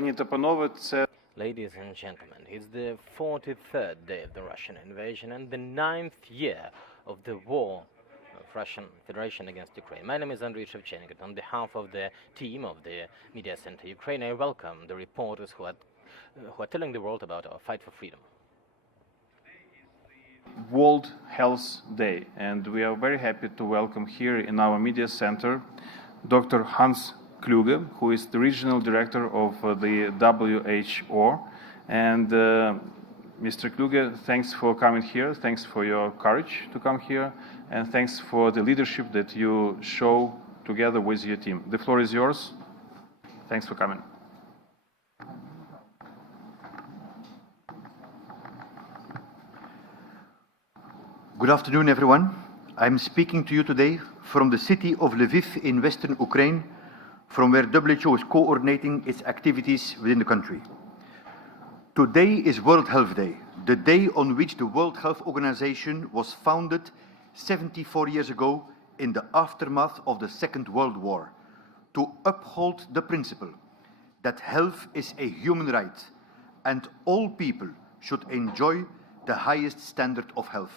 Пані та панове, це Ladies and gentlemen, it's the 43rd day of the Russian invasion and the 9th year of the war of Russian Federation against Ukraine. My name is Andriy Shevchenko. On behalf of the team of the Media Center Ukraine, I welcome the reporters who are telling the world about our fight for freedom. World Health Day, and we are very happy to welcome here in our media center Dr. Hans Kluge, who is the regional director of the WHO. And Mr. Kluge, thanks for coming here. Thanks for your courage to come here, and thanks for the leadership that you show together with your team. The floor is yours. Thanks for coming. Good afternoon, everyone. I'm speaking to you today from the city of Lviv in western Ukraine, from where WHO is coordinating its activities within the country. Today is World Health Day, the day on which the World Health Organization was founded 74 years ago in the aftermath of the Second World War, to uphold the principle that health is a human right and all people should enjoy the highest standard of health.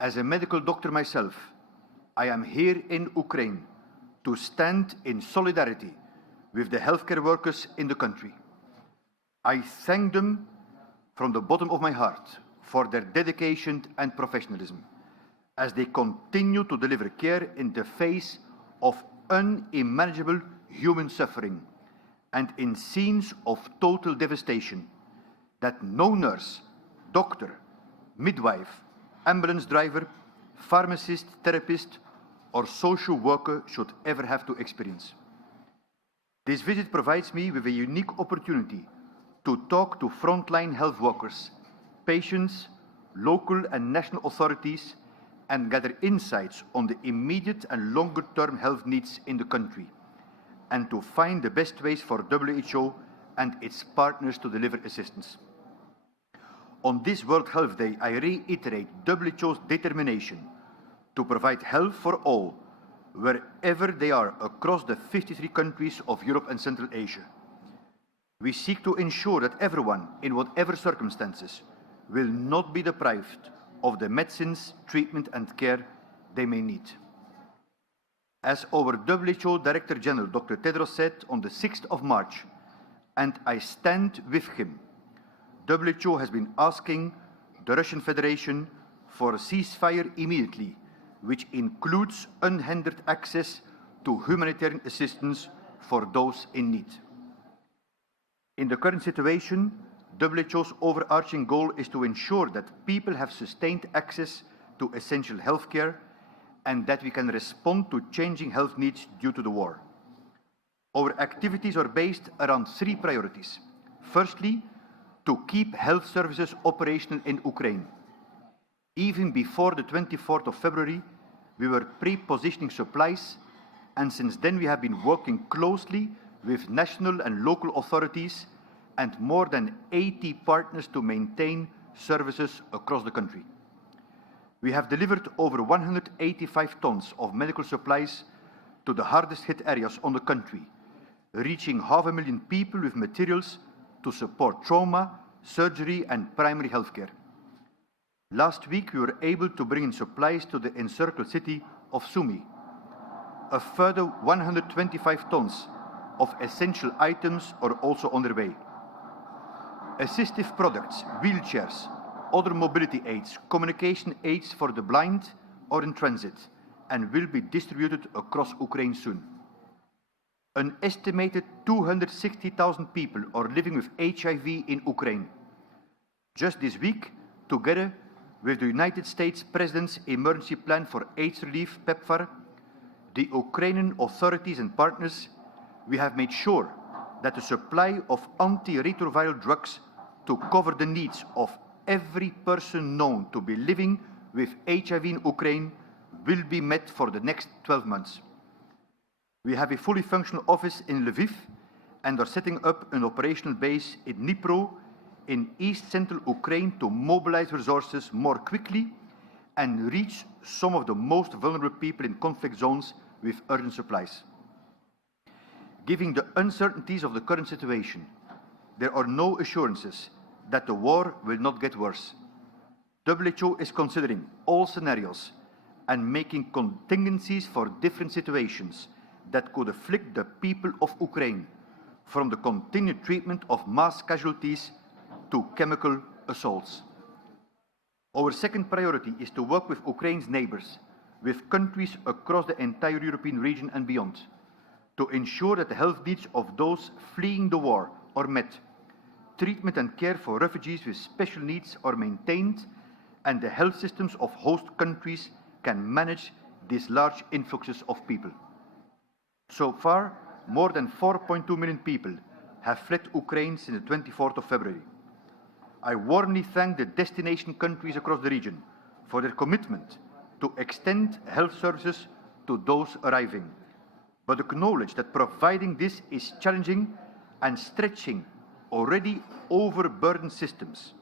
As a medical doctor myself, I am here in Ukraine to stand in solidarity with the healthcare workers in the country. I thank them from the bottom of my heart for their dedication and professionalism as they continue to deliver care in the face of unimaginable human suffering and in scenes of total devastation that no nurse, doctor, midwife, ambulance driver, pharmacist, therapist, or social worker should ever have to experience. This visit provides me with a unique opportunity to talk to frontline health workers, patients, local and national authorities, and gather insights on the immediate and longer-term health needs in the country, and to find the best ways for WHO and its partners to deliver assistance. On this World Health Day, I reiterate WHO's determination to provide health for all, wherever they are across the 53 countries of Europe and Central Asia. We seek to ensure that everyone, in whatever circumstances, will not be deprived of the medicines, treatment and care they may need. As our WHO Director General, Dr. Tedros, said on the 6th of March, and I stand with him, WHO has been asking the Russian Federation for a ceasefire immediately, which includes unhindered access to humanitarian assistance for those in need. In the current situation, WHO's overarching goal is to ensure that people have sustained access to essential healthcare and that we can respond to changing health needs due to the war. Our activities are based around three priorities. Firstly, to keep health services operational in Ukraine. Even before the 24th of February, we were pre-positioning supplies, and since then we have been working closely with national and local authorities and more than 80 partners to maintain services across the country. We have delivered over 185 tons of medical supplies to the hardest hit areas on the country, reaching 500,000 people with materials to support trauma, surgery and primary healthcare. Last week, we were able to bring in supplies to the encircled city of Sumy. A further 125 tons of essential items are also on their way. Assistive products, wheelchairs, other mobility aids, communication aids for the blind are in transit and will be distributed across Ukraine soon. An estimated 260,000 people are living with HIV in Ukraine. Just this week, together with the United States President's Emergency Plan for AIDS Relief, PEPFAR, the Ukrainian authorities and partners, we have made sure that the supply of antiretroviral drugs to cover the needs of every person known to be living with HIV in Ukraine will be met for the next 12 months. We have a fully functional office in Lviv and are setting up an operational base in Dnipro in East Central Ukraine to mobilize resources more quickly and reach some of the most vulnerable people in conflict zones with urgent supplies. Given the uncertainties of the current situation, there are no assurances that the war will not get worse. WHO is considering all scenarios and making contingencies for different situations that could afflict the people of Ukraine, from the continued treatment of mass casualties to chemical assaults. Our second priority is to work with Ukraine's neighbors, with countries across the entire European region and beyond, to ensure that the health needs of those fleeing the war are met, treatment and care for refugees with special needs are maintained, and the health systems of host countries can manage these large influxes of people. So far, more than 4.2 million people have fled Ukraine since the 24th of February. I warmly thank the destination countries across the region for their commitment to extend health services to those arriving, but acknowledge that providing this is challenging and stretching already overburdened systems.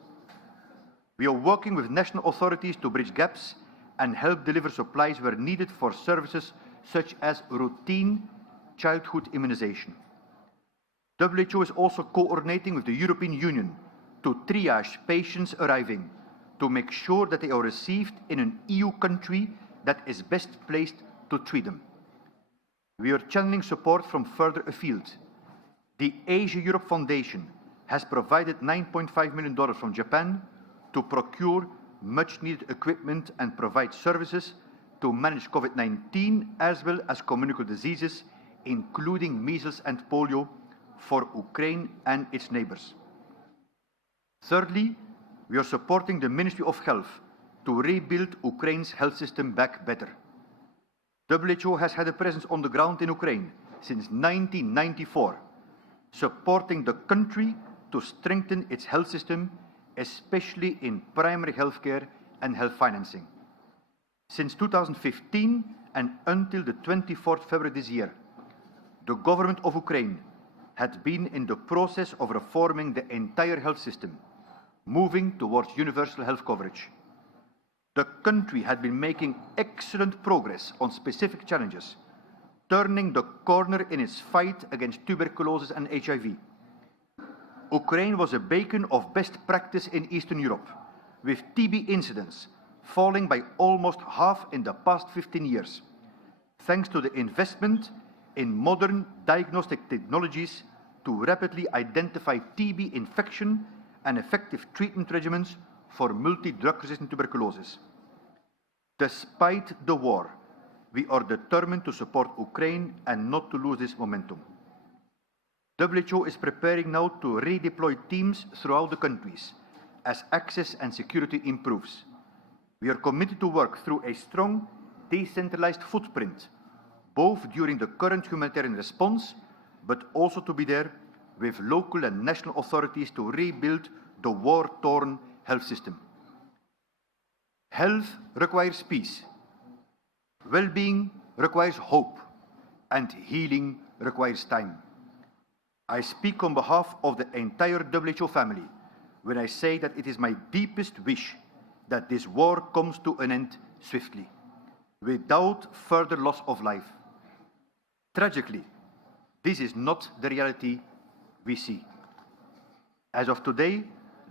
We are working with national authorities to bridge gaps and help deliver supplies where needed for services such as routine childhood immunization. WHO is also coordinating with the European Union to triage patients arriving to make sure that they are received in an EU country that is best placed to treat them. We are channeling support from further afield. The Asia-Europe Foundation has provided $9.5 million from Japan to procure much-needed equipment and provide services to manage COVID-19 as well as communicable diseases, including measles and polio, for Ukraine and its neighbors. Thirdly, we are supporting the Ministry of Health to rebuild Ukraine's health system back better. WHO has had a presence on the ground in Ukraine since 1994, supporting the country to strengthen its health system, especially in primary health care and health financing. Since 2015 and until the 24th February this year, the government of Ukraine had been in the process of reforming the entire health system, moving towards universal health coverage. The country had been making excellent progress on specific challenges, turning the corner in its fight against tuberculosis and HIV. Ukraine was a beacon of best practice in Eastern Europe, with TB incidents falling by almost half in the past 15 years, thanks to the investment in modern diagnostic technologies to rapidly identify TB infection and effective treatment regimens for multi-drug-resistant tuberculosis. Despite the war, we are determined to support Ukraine and not to lose this momentum. WHO is preparing now to redeploy teams throughout the countries as access and security improves. We are committed to work through a strong, decentralized footprint, both during the current humanitarian response, but also to be there with local and national authorities to rebuild the war-torn health system. Health requires peace. Well-being requires hope. And healing requires time. I speak on behalf of the entire WHO family when I say that it is my deepest wish that this war comes to an end swiftly, without further loss of life. Tragically, this is not the reality we see. As of today,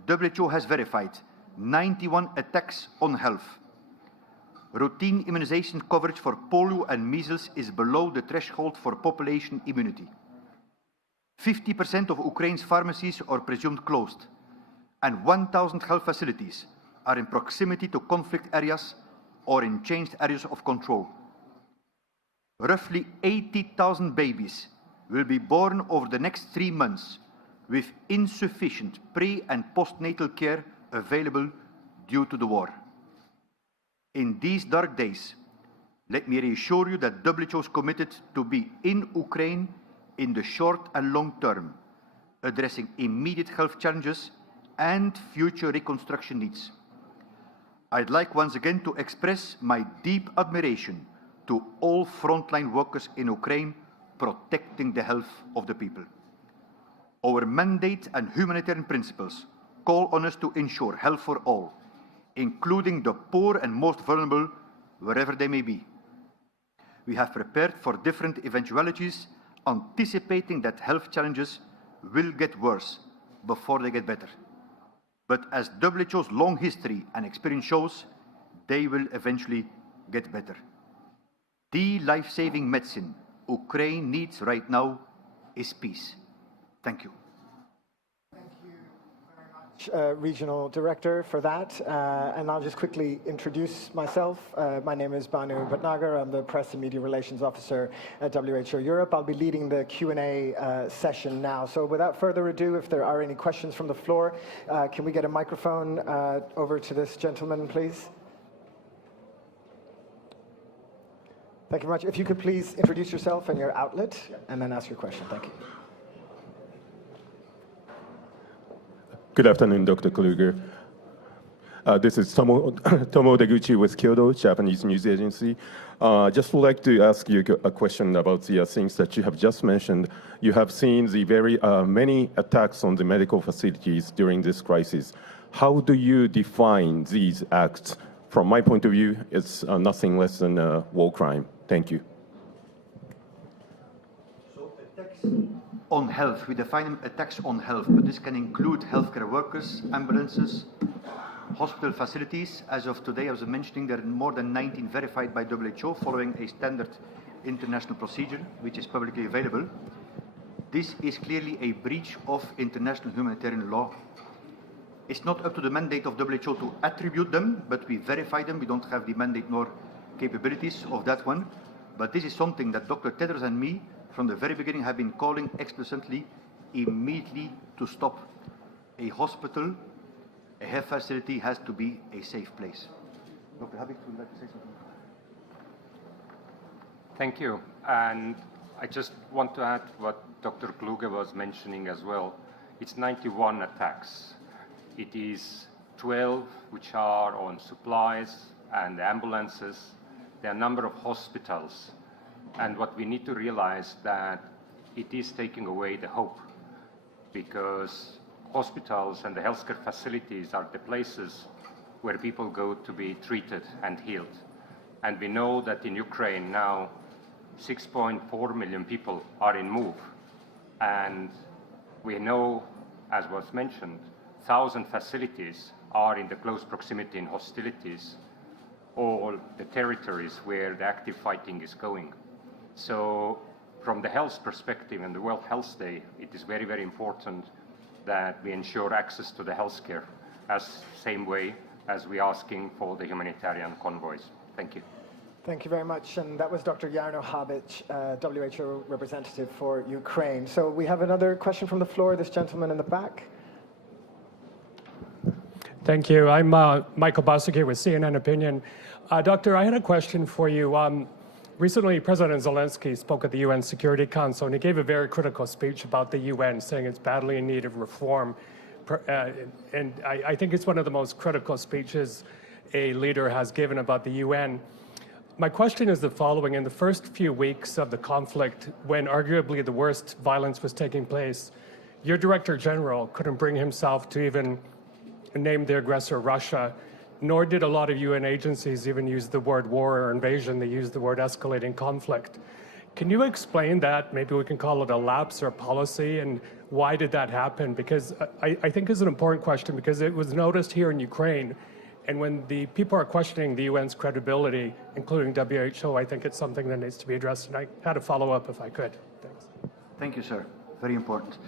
WHO has verified 91 attacks on health. Routine immunization coverage for polio and measles is below the threshold for population immunity. 50% of Ukraine's pharmacies are presumed closed, and 1,000 health facilities are in proximity to conflict areas or in changed areas of control. Roughly 80,000 babies will be born over the next 3 months with insufficient pre- and postnatal care available due to the war. In these dark days, let me reassure you that WHO is committed to be in Ukraine in the short and long term, addressing immediate health challenges and future reconstruction needs. I'd like once again to express my deep admiration to all frontline workers in Ukraine protecting the health of the people. Our mandate and humanitarian principles call on us to ensure health for all, including the poor and most vulnerable, wherever they may be. We have prepared for different eventualities anticipating that health challenges will get worse before they get better. But as WHO's long history and experience shows, they will eventually get better. The life-saving medicine Ukraine needs right now is peace. Thank you. Regional Director for that, and I'll just quickly introduce myself. My name is Banu Bhatnagar. I'm the Press and Media Relations Officer at WHO Europe. I'll be leading the Q&A session now. So without further ado, if there are any questions from the floor, can we get a microphone over to this gentleman, please? Thank you very much. If you could please introduce yourself and your outlet, and then ask your question. Thank you. Good afternoon, Dr. Kluger. This is Tomo Deguchi with Kyodo, Japanese News Agency. Just would like to ask you a question about the things that you have just mentioned. You have seen the very many attacks on the medical facilities during this crisis. How do you define these acts? From my point of view, it's nothing less than a war crime. Thank you. On health, we define attacks on health, but this can include healthcare workers, ambulances, hospital facilities. As of today, I was mentioning there are more than 19 verified by WHO following a standard international procedure, which is publicly available. This is clearly a breach of international humanitarian law. It's not up to the mandate of WHO to attribute them, but we verify them. We don't have the mandate nor capabilities of that one. But this is something that Dr. Tedros and me, from the very beginning, have been calling explicitly immediately to stop. A hospital, a health facility has to be a safe place. Dr. Habib, would you like to say something? Thank you. And I just want to add what Dr. Kluge was mentioning as well. It's 91 attacks. It is 12 which are on supplies and ambulances. There are a number of hospitals. And what we need to realize that it is taking away the hope, because hospitals and the healthcare facilities are the places where people go to be treated and healed. And we know that in Ukraine now 6.4 million people are in move. And we know, as was mentioned, 1,000 facilities are in the close proximity in hostilities, all the territories where the active fighting is going. So from the health perspective and the World Health Day, it is very, very important that we ensure access to the healthcare as same way as we're asking for the humanitarian convoys. Thank you. Thank you very much. And that was Dr. Jarno Habic, WHO representative for Ukraine. So we have another question from the floor, this gentleman in the back. Thank you. I'm Michael Bosick here with CNN Opinion. Doctor, I had a question for you. Recently, President Zelensky spoke at the UN Security Council, and he gave a very critical speech about the UN, saying it's badly in need of reform. And I think it's one of the most critical speeches a leader has given about the UN. My question is the following. In the first few weeks of the conflict, when arguably the worst violence was taking place, your Director General couldn't bring himself to even name the aggressor Russia, nor did a lot of UN agencies even use the word war or invasion. They used the word escalating conflict. Can you explain that? Maybe we can call it a lapse or policy, and why did that happen? Because I think it's an important question, because it was noticed here in Ukraine, and when the people are questioning the UN's credibility, including WHO, I think it's something that needs to be addressed, and I had a follow-up if I could. Thanks. Thank you, sir. Very important.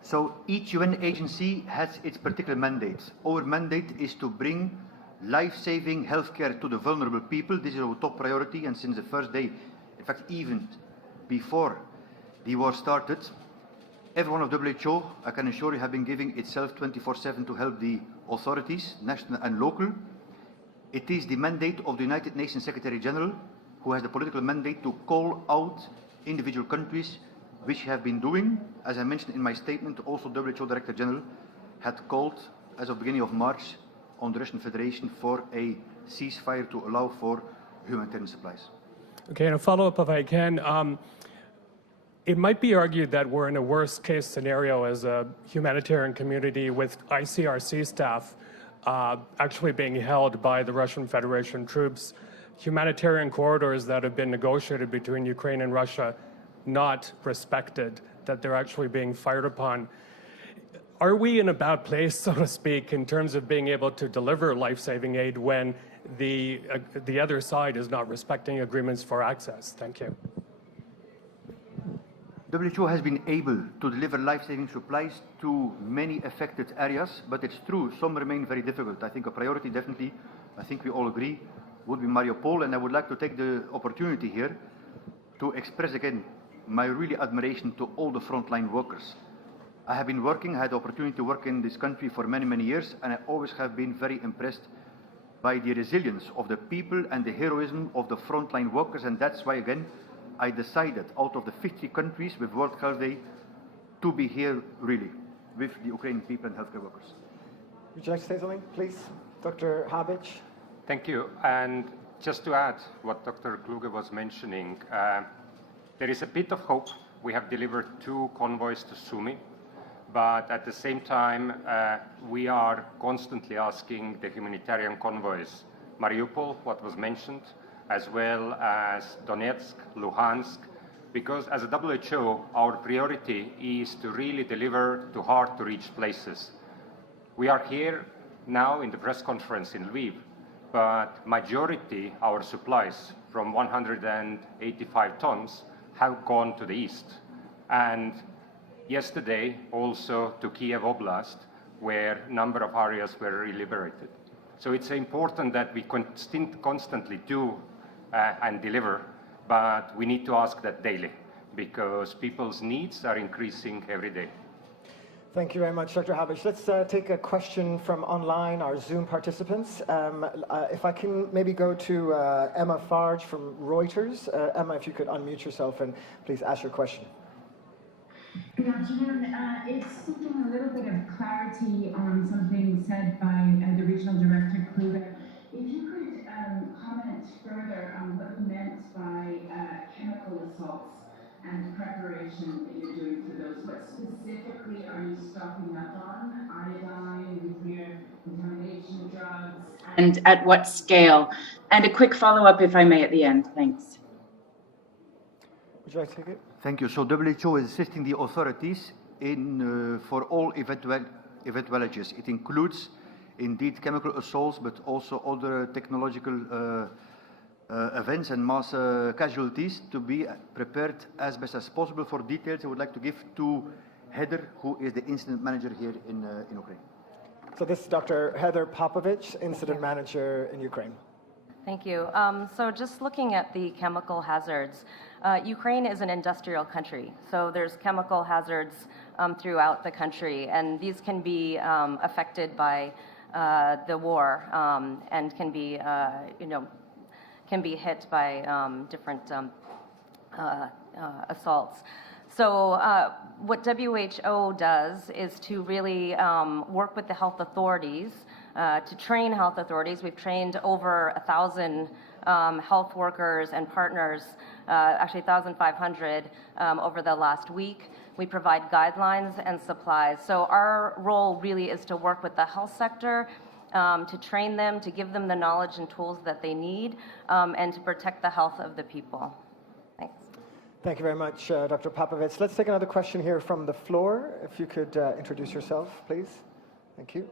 So each UN agency has its particular mandate. Our mandate is to bring life-saving healthcare to the vulnerable people. This is our top priority, and since the first day, in fact, even before the war started, everyone of WHO, I can assure you, have been giving itself 24/7 to help the authorities, national and local. It is the mandate of the United Nations Secretary General, who has the political mandate to call out individual countries, which have been doing. As I mentioned in my statement, also WHO Director General had called, as of beginning of March, on the Russian Federation for a ceasefire to allow for humanitarian supplies. Okay, and a follow-up if I can. It might be argued that we're in a worst case scenario as a humanitarian community with ICRC staff actually being held by the Russian Federation troops. Humanitarian corridors that have been negotiated between Ukraine and Russia not respected, that they're actually being fired upon. Are we in a bad place, so to speak, in terms of being able to deliver life-saving aid when the other side is not respecting agreements for access? Thank you. WHO has been able to deliver life-saving supplies to many affected areas, but it's true, some remain very difficult. I think a priority definitely, I think we all agree, would be Mariupol, and I would like to take the opportunity here to express again my really admiration to all the frontline workers. I have been working, I had the opportunity to work in this country for many, many years, and I always have been very impressed by the resilience of the people and the heroism of the frontline workers, and that's why, again, I decided out of the 50 countries with World Health Day to be here really with the Ukrainian people and healthcare workers. Would you like to say something, please? Dr. Habic? Thank you. And just to add what Dr. Kluge was mentioning, there is a bit of hope. We have delivered 2 convoys to Sumy, but at the same time, we are constantly asking the humanitarian convoys, Mariupol, what was mentioned, as well as Donetsk, Luhansk, because as a WHO, our priority is to really deliver to hard-to-reach places. We are here now in the press conference in Lviv, but majority our supplies from 185 tons have gone to the east. And yesterday also to Kiev Oblast, where a number of areas were liberated. So it's important that we constantly do and deliver, but we need to ask that daily because people's needs are increasing every day. Thank you very much, Dr. Habic. Let's take a question from online, our Zoom participants. If I can maybe go to Emma Farge from Reuters. Emma, if you could unmute yourself and please ask your question. Good afternoon. It's seeking a little bit of clarity on something said by the Regional Director, Kluge. If you could comment further on what you meant by chemical assaults and preparation that you're doing for those. What specifically are you stocking up on? Iodine, nuclear contamination, drugs? And at what scale? And a quick follow-up, if I may, at the end. Thanks. Would you like to take it? Thank you. So WHO is assisting the authorities in for all eventualities. It includes indeed chemical assaults, but also other technological events and mass casualties to be prepared as best as possible. For details, I would like to give to Heather, who is the incident manager here in Ukraine. So this is Dr. Heather Popovich, incident manager in Ukraine. Thank you. So just looking at the chemical hazards, Ukraine is an industrial country, so there's chemical hazards throughout the country, and these can be affected by the war and can be, can be hit by different assaults. So what WHO does is to really work with the health authorities, to train health authorities. We've trained over 1,000 health workers and partners, actually 1,500 over the last week. We provide guidelines and supplies. So our role really is to work with the health sector, to train them, to give them the knowledge and tools that they need, and to protect the health of the people. Thanks. Thank you very much, Dr. Popovich. Let's take another question here from the floor. If you could introduce yourself, please. Thank you.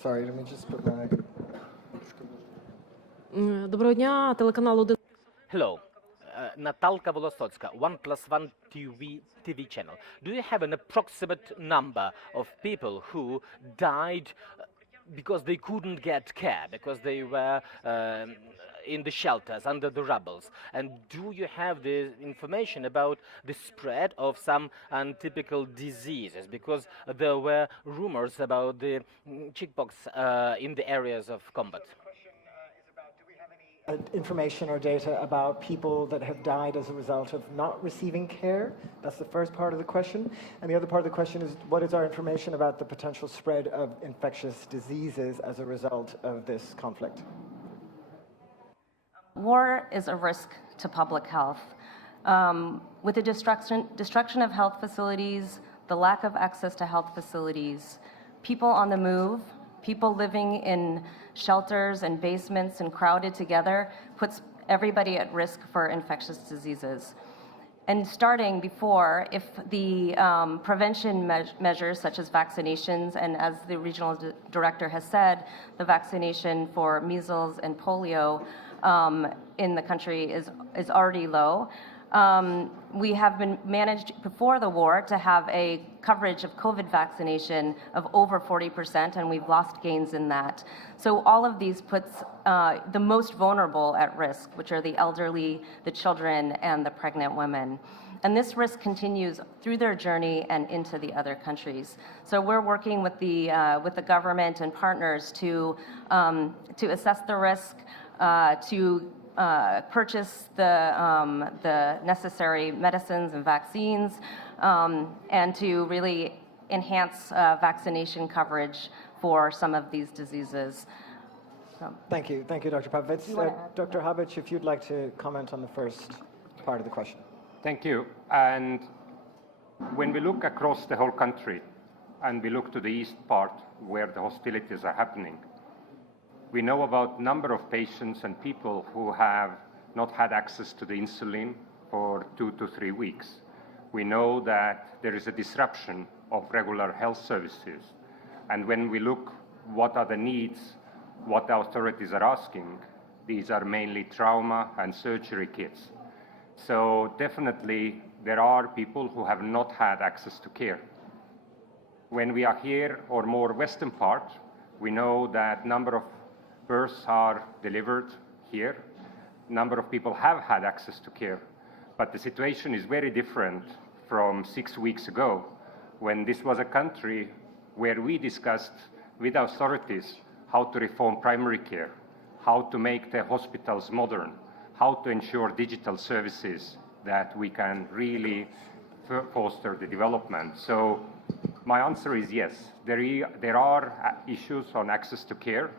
Sorry, let me just put my... Доброго дня, телеканал 1. Hello, Natalka Volosotska, 1+1 TV channel. Do you have an approximate number of people who died because they couldn't get care, because they were in the shelters, under the rubbles? And do you have the information about the spread of some untypical diseases? Because there were rumors about the chickenpox in the areas of combat. Information or data about people that have died as a result of not receiving care? That's the first part of the question. And the other part of the question is, what is our information about the potential spread of infectious diseases as a result of this conflict? War is a risk to public health. With the destruction of health facilities, the lack of access to health facilities, people on the move, people living in shelters and basements and crowded together puts everybody at risk for infectious diseases. And starting before, if the prevention measures such as vaccinations, and as the regional director has said, the vaccination for measles and polio in the country is already low. We have been managed before the war to have a coverage of COVID vaccination of over 40%, and we've lost gains in that. So all of these puts the most vulnerable at risk, which are the elderly, the children, and the pregnant women. And this risk continues through their journey and into the other countries. So we're working with the government and partners to assess the risk, to purchase the necessary medicines and vaccines, and to really enhance vaccination coverage for some of these diseases. So. Thank you, Dr. Pavlovitz. Dr. Habic, if you'd like to comment on the first part of the question. Thank you. And when we look across the whole country, and we look to the east part where the hostilities are happening, we know about number of patients and people who have not had access to the insulin for 2 to 3 weeks. We know that there is a disruption of regular health services. And when we look what are the needs, what the authorities are asking, these are mainly trauma and surgery kits. So definitely there are people who have not had access to care. When we are here or more western part, we know that number of births are delivered here. Number of people have had access to care, but the situation is very different from 6 weeks ago, when this was a country where we discussed with authorities how to reform primary care, how to make the hospitals modern, how to ensure digital services that we can really foster the development. So my answer is yes, there are issues on access to care.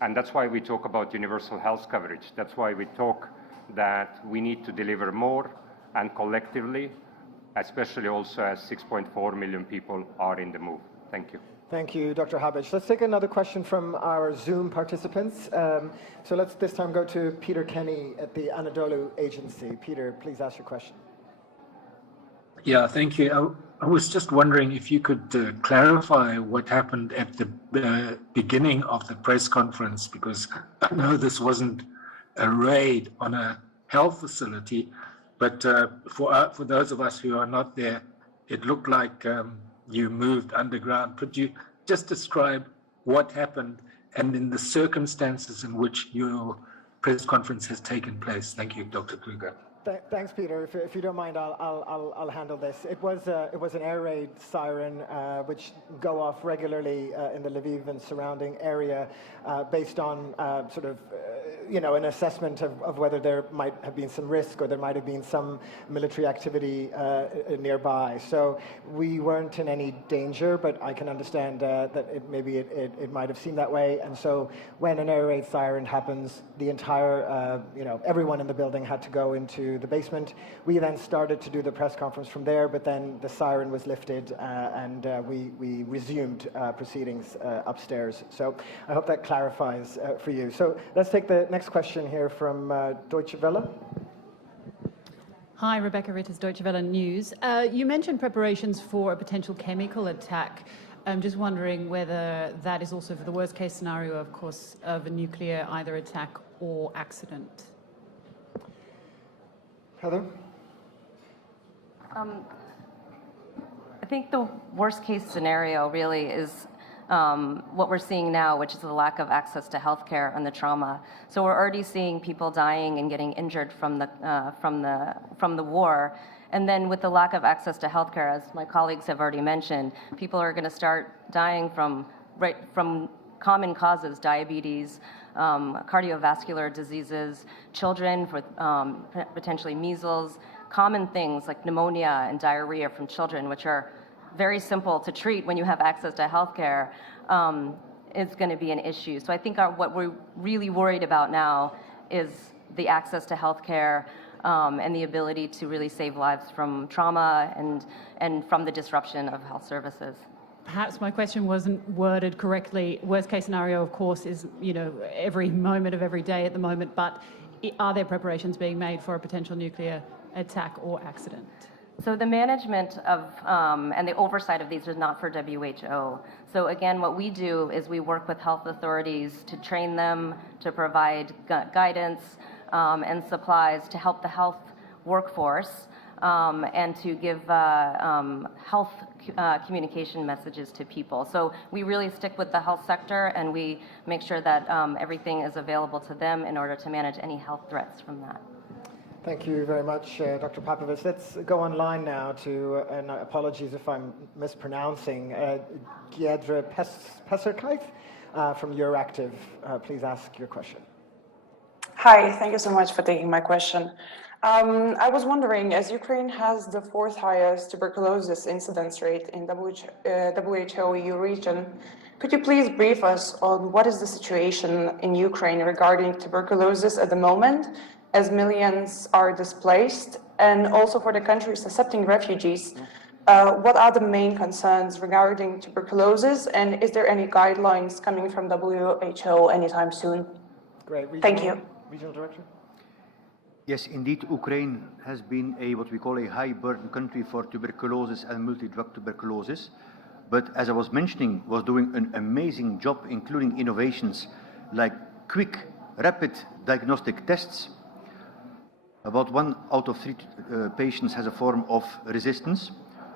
And that's why we talk about universal health coverage. That's why we talk that we need to deliver more and collectively, especially also as 6.4 million people are in the move. Thank you. Thank you, Dr. Habic. Let's take another question from our Zoom participants. So let's this time go to Peter Kenny at the Anadolu Agency. Peter, please ask your question. Yeah, thank you. I was just wondering if you could clarify what happened at the beginning of the press conference, because I know this wasn't a raid on a health facility, but for those of us who are not there, it looked like you moved underground. Could you just describe what happened and in the circumstances in which your press conference has taken place? Thank you, Dr. Kluger. Thanks, Peter. If you don't mind, I'll handle this. It was an air raid siren which go off regularly in the Lviv and surrounding area, based on an assessment of whether there might have been some risk or there might have been some military activity nearby. So we weren't in any danger, but I can understand that it might have seemed that way. And so when an air raid siren happens, the entire everyone in the building had to go into the basement. We then started to do the press conference from there, but then the siren was lifted and we resumed proceedings upstairs. So I hope that clarifies for you. So let's take the next question here from Deutsche Welle. Hi, Rebecca Ritters, Deutsche Welle News. You mentioned preparations for a potential chemical attack. I'm just wondering whether that is also for the worst case scenario, of course, of a nuclear either attack or accident. Heather? I think the worst case scenario really is what we're seeing now, which is the lack of access to healthcare and the trauma. So we're already seeing people dying and getting injured from the war. And then with the lack of access to healthcare, as my colleagues have already mentioned, people are going to start dying from common causes, diabetes, cardiovascular diseases, children with potentially measles, common things like pneumonia and diarrhea from children, which are very simple to treat when you have access to healthcare, is going to be an issue. So I think what we're really worried about now is the access to healthcare and the ability to really save lives from trauma and from the disruption of health services. Perhaps my question wasn't worded correctly. Worst case scenario, of course, is every moment of every day at the moment. But are there preparations being made for a potential nuclear attack or accident? So the management of and the oversight of these is not for WHO. So again, what we do is we work with health authorities to train them, to provide guidance and supplies to help the health workforce and to give health communication messages to people. So we really stick with the health sector and we make sure that everything is available to them in order to manage any health threats from that. Thank you very much, Dr. Popovich. Let's go online now to, and apologies if I'm mispronouncing, Giedre Peserkite from Euractiv. Please ask your question. Hi, thank you so much for taking my question. I was wondering, as Ukraine has the 4th highest tuberculosis incidence rate in WHO EU region, could you please brief us on what is the situation in Ukraine regarding tuberculosis at the moment, as millions are displaced, and also for the countries accepting refugees, what are the main concerns regarding tuberculosis, and is there any guidelines coming from WHO anytime soon? Great. Thank you. Regional Director? Yes, indeed, Ukraine has been what we call a high-burden country for tuberculosis and multi-drug tuberculosis. But as I was mentioning, was doing an amazing job, including innovations like quick, rapid diagnostic tests. About 1 out of 3 patients has a form of resistance.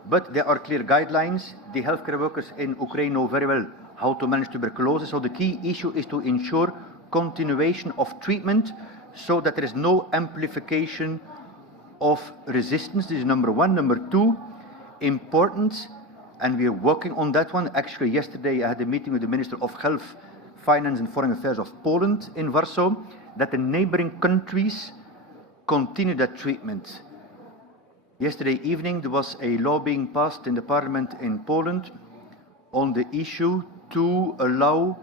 But there are clear guidelines. The healthcare workers in Ukraine know very well how to manage tuberculosis. So the key issue is to ensure continuation of treatment so that there is no amplification of resistance. This is number 1. Number 2, important, and we are working on that one. Actually, yesterday I had a meeting with the Minister of Health, Finance and Foreign Affairs of Poland in Warsaw, that the neighboring countries continue that treatment. Yesterday evening there was a law being passed in the parliament in Poland on the issue to allow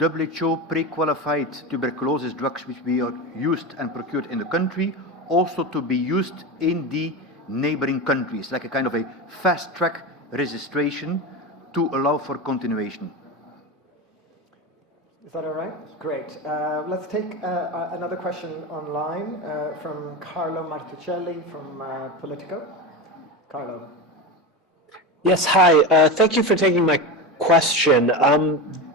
WHO pre-qualified tuberculosis drugs which we are used and procured in the country also to be used in the neighboring countries, like a kind of a fast-track registration to allow for continuation. Is that all right? Great. Let's take another question online from Carlo Martuccelli from Politico. Carlo. Yes, hi. Thank you for taking my question.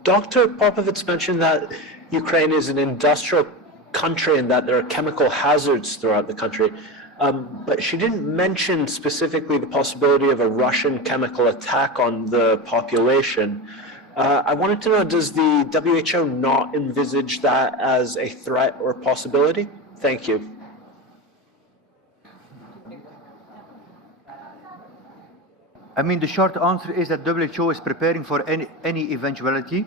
Dr. Popovich mentioned that Ukraine is an industrial country and that there are chemical hazards throughout the country. But she didn't mention specifically the possibility of a Russian chemical attack on the population. I wanted to know, does the WHO not envisage that as a threat or possibility? Thank you. I mean, the short answer is that WHO is preparing for any eventuality.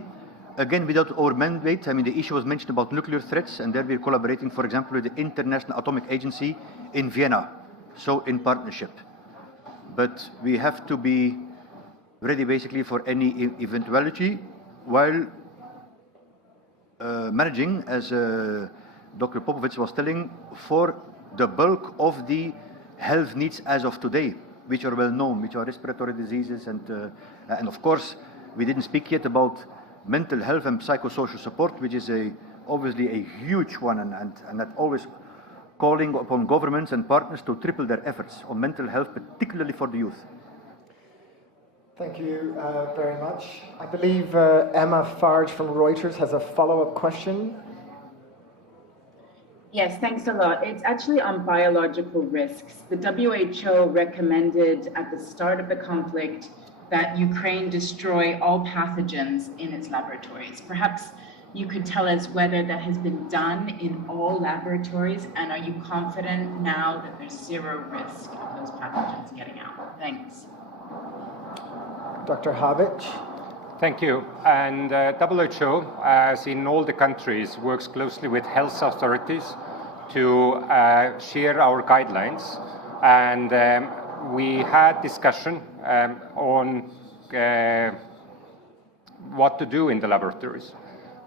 Again, without our mandate, I mean, the issue was mentioned about nuclear threats, and there we're collaborating, for example, with the International Atomic Agency in Vienna, so in partnership. But we have to be ready basically for any eventuality while managing, as Dr. Popovich was telling, for the bulk of the health needs as of today, which are well known, which are respiratory diseases, and of course, we didn't speak yet about mental health and psychosocial support, which is obviously a huge one, and that always calling upon governments and partners to triple their efforts on mental health, particularly for the youth. Thank you very much. I believe Emma Farge from Reuters has a follow-up question. Yes, thanks a lot. It's actually on biological risks. The WHO recommended at the start of the conflict that Ukraine destroy all pathogens in its laboratories. Perhaps you could tell us whether that has been done in all laboratories, and are you confident now that there's zero risk of those pathogens getting out? Thanks. Dr. Havich. Thank you. And WHO, as in all the countries, works closely with health authorities to share our guidelines. And we had discussion on what to do in the laboratories.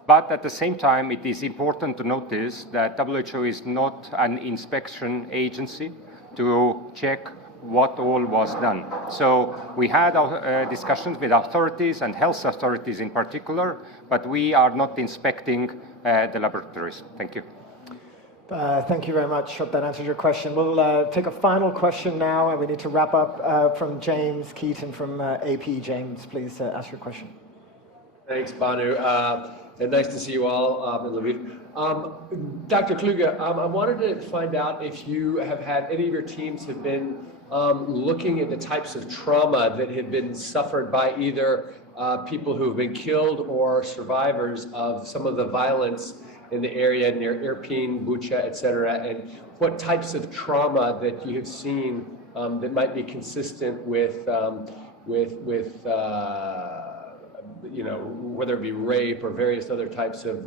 But at the same time, it is important to notice that WHO is not an inspection agency to check what all was done. So we had our discussions with authorities and health authorities in particular, but we are not inspecting the laboratories. Thank you. Thank you very much. Hope that answers your question. We'll take a final question now, and we need to wrap up from James Keaton from AP. James, please ask your question. Thanks, Banu. And nice to see you all in Lviv. Dr. Kluge, I wanted to find out if you have had, any of your teams have been looking at the types of trauma that have been suffered by either people who have been killed or survivors of some of the violence in the area near Irpin, Bucha, et cetera, and what types of trauma that you have seen that might be consistent with you know, whether it be rape or various other types of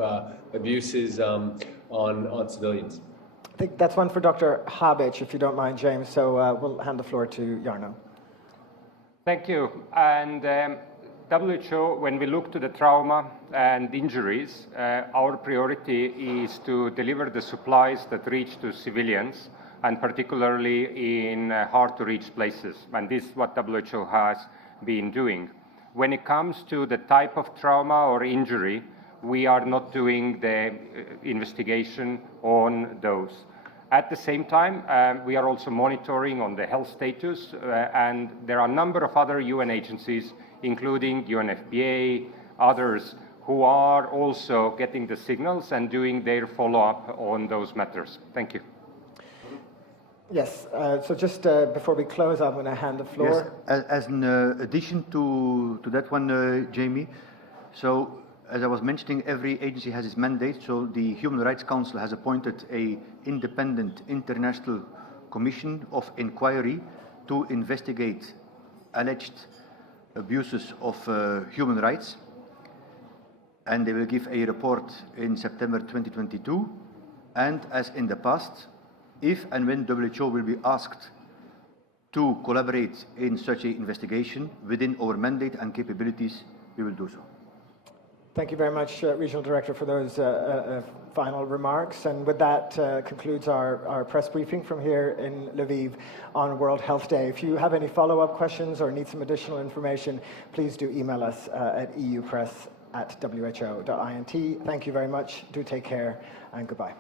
abuses on civilians. I think that's one for Dr. Habic, if you don't mind, James. So we'll hand the floor to Jarno. Thank you. And WHO, when we look to the trauma and injuries, our priority is to deliver the supplies that reach to civilians, and particularly in hard-to-reach places. And this is what WHO has been doing. When it comes to the type of trauma or injury, we are not doing the investigation on those. At the same time, we are also monitoring on the health status, and there are a number of other UN agencies, including UNFPA, others, who are also getting the signals and doing their follow-up on those matters. Thank you. Yes, so just before we close, I'm going to hand the floor. Yes, as an addition to that one, Jamie, so as I was mentioning, every agency has its mandate, so the Human Rights Council has appointed an independent international commission of inquiry to investigate alleged abuses of human rights, and they will give a report in September 2022, and as in the past, if and when WHO will be asked to collaborate in such an investigation within our mandate and capabilities, we will do so. Thank you very much, Regional Director, for those final remarks. And with that concludes our press briefing from here in Lviv on World Health Day. If you have any follow-up questions or need some additional information, please do email us at eupress@who.int. Thank you very much. Do take care, and goodbye.